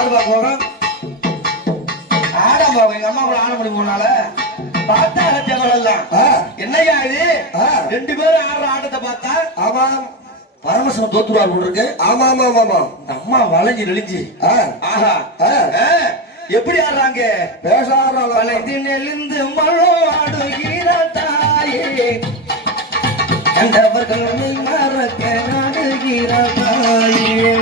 ஆடுபா போகும் ஆடாம எங்க அம்மா கூட ஆட முடியும் போனால பார்த்தா எல்லாம் என்னையா இது 2 பேரும் ஆடுற ஆட்டத்தை பார்த்தா ஆமா பரமசிவம் தோத்துருவார் போல இருக்கு. ஆமா ஆமா ஆமா அம்மா வளைஞ்சு நெளிஞ்சு ஆஹா எப்படி ஆடுறாங்க பேச ஆடுறாங்க. வளைந்து நெளிந்து மழம் ஆடுகிற தாயே கண்டவர்கள் மறக்க நாடுகிற தாயே